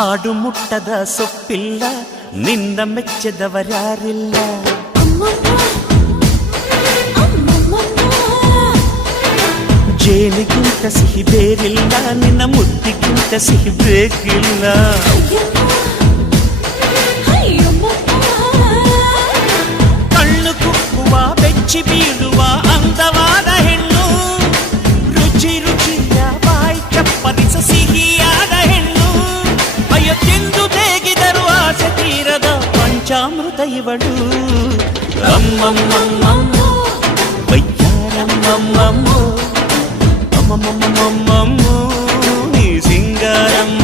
ಆಡು ಮುಟ್ಟದ ಸೊಪ್ಪಿಲ್ಲ ನಿನ್ನ ಮೆಚ್ಚದವರ್ಯಾರಿಲ್ಲ ಜೇನಿಗಿಂತ ಸಿಹಿ ಬೇರಿಲ್ಲ ನಿನ್ನ ಮುದ್ದಿಗಿಂತ ಸಿಹಿ ಬೇಕಿಲ್ಲ ಕಣ್ಣು ಕುಕ್ಕುವ ಬೆಚ್ಚಿ ಬೀಳುವ ಅಂದವಾದ ಹೆಣ್ಣು ರುಚಿ ರುಚಿಯ ಬಾಯಿ ಚಪ್ಪರಿಸ ಸಿಹಿಯಾದ ಹೆಣ್ಣು ಅಯ್ಯೋ ತಿಂದು ಬೇಗಿದರು ಆಸೆ ತೀರದ ಪಂಚಾಮೃತ ಇವಳು ಅಮ್ಮಮ್ಮಮ್ಮಮ್ಮ ವಯ್ಯಾರಮ್ಮಮ್ಮಮ್ಮ ಅಮ್ಮಮ್ಮಮ್ಮಮ್ಮಮ್ಮ ನೀ ಸಿಂಗಾರಮ್ಮ